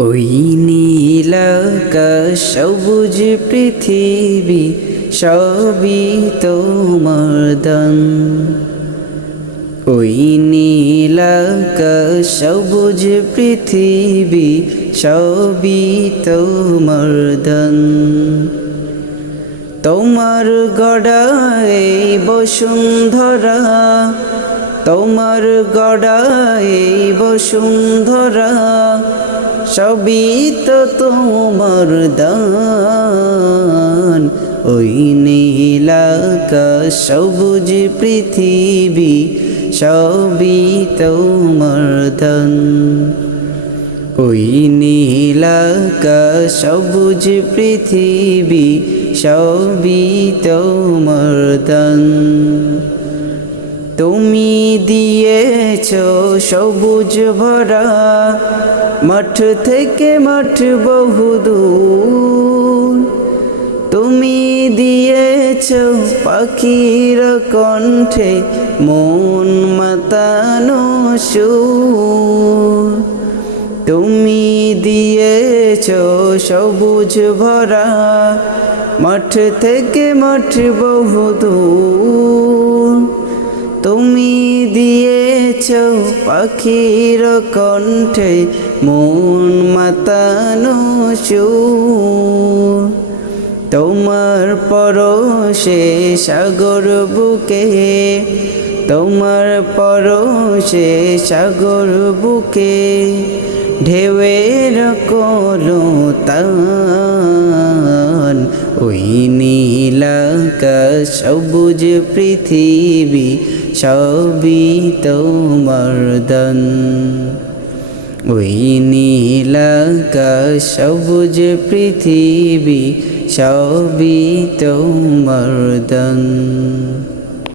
ওই নীল আকাশ সবুজ পৃথিবী সবই তোমার দান। ওই নীল আকাশ সবুজ পৃথিবী সবই তোমার দান। তোমার গড়ায় বসুন্ধরা, তোমার গড়ায় বসুন্ধরা সবই তো তোমার দান। ওই নীল আকাশ সবুজ পৃথিবী সবই তোমার দান। ওই নীল আকাশ সবুজ পৃথিবী সবই তোমার দান। তুমি দিয়েছ সবুজ ভরা, মাঠ থেকে মাঠ বহুদূর। তুমি দিয়েছ পাখির কণ্ঠে মন মাতানো সুর। তুমি দিয়েছ সবুজ ভরা, মাঠ থেকে মাঠ বহুদূর। তুমি দিয়েছ পাখির কণ্ঠে মন মাতানো সুর। তোমার পরশে সাগর বুকে, তোমার পরশে সাগর বুকে ঢেউয়ের কলতান। ওই নীল আকাশ সবুজ পৃথিবী সবই তোমার দান। ওই নীল আকাশ সবুজ পৃথিবী সবই তোমার দান।